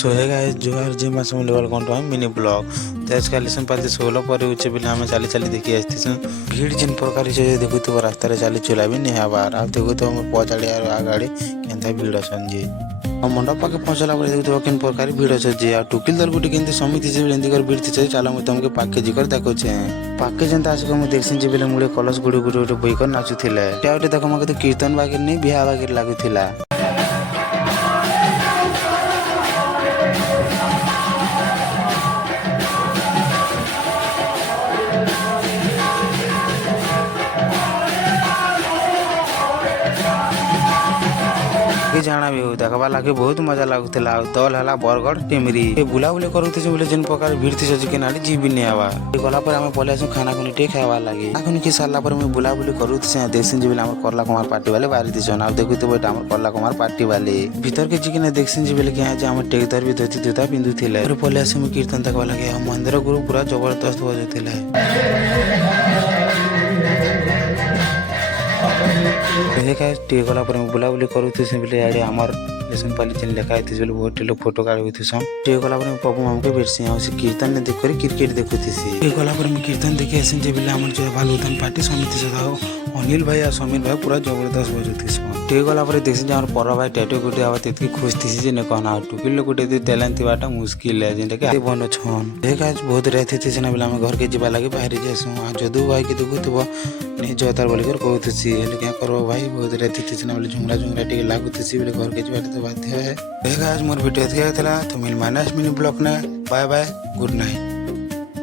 सो है गाइस जुआर जे मास में लेवल कौन है मिनी ब्लॉग तो आज काली संपादी 16 पर उच्च बिना हम चाली चाली देखि आस्थिस भीड़ जिन प्रकार से देखु तो रास्ता रे चाली चला भी नहीं हबार आ देखु तो हम पचाड़ी आ गाड़ी केनता भीड़ असन जे हम मंडप पाके पहुंचला पर देखु तो किन प्रकार भीड़ अछ जे आ टुकिल दल गुटी केनती समिति जे लेंदी कर भीड़ छे चला म तुमके पाके जिकर देखो छे पाके जनता आसे हम देखसिन जे बेले मुळे कलश गुडी गुडी बइकर नाचुथिले त्याउटे देखो मके तो कीर्तन बागे नहीं बिहा बागे लागुथिला। जाना भी हो देखा लगे बहुत मजा लगुला दल है बरगढ़ टेमरी बुलाबुली करुचे बोले जिन प्रकार भीड़ थी सजी ना जी भी नहीं आवा गला पर आम पलि आस खाना खुनी टे खावा लगे खाना खुनी खी सारा पर मुझे बुलाबुली करुचे देखसी बोले आम करला कुमार पार्टी वाले बाहरी थीसन आ देखु तो आम करला कुमार पार्टी वाले भीतर के जी देखसी बोले कि आम टेकदार भी धोती जूता पिंधुले पलि आस कीर्तन देखा लगे मंदिर गुरु पूरा जबरदस्त बजुले टे गला बुलाबुली करुथे बोले आड़े आमर लेसन पाली चेन लेखा थी बोले बहुत लोग फोटो काढ़ी टे गला पपू मामू के बेटसी से कीर्तन ने देख क्रिकेट देखुथी टे गला कीर्तन देखी आसन जे बोले आमर जो भालुदान पार्टी समिति सदा अनिल भाई और समीर भाई पूरा जबरदस्त बजुथी टे गला देखी जे पर भाई टैटू गुटे आवा तेतकी खुश थी जे ने कहना टुकिल गुटे टैलेंट थिबाटा मुश्किल है जेंटा के बन छन देख आज बहुत रहते थे सेना बोले हम घर के जीवा लगे बाहर जासु आ जदू भाई के देखुथबो नहीं जोतार बोली कर कहूथी हेले क्या करबो भाई बहुत रहते थे सेना बोले झुमरा झुमरा टिके लागुथी बोले घर के जीवा तो बाध्य है। देख आज मोर वीडियो अच्छा था तो मिल माइनस मिनी ब्लॉग ने बाय बाय गुड नाइट।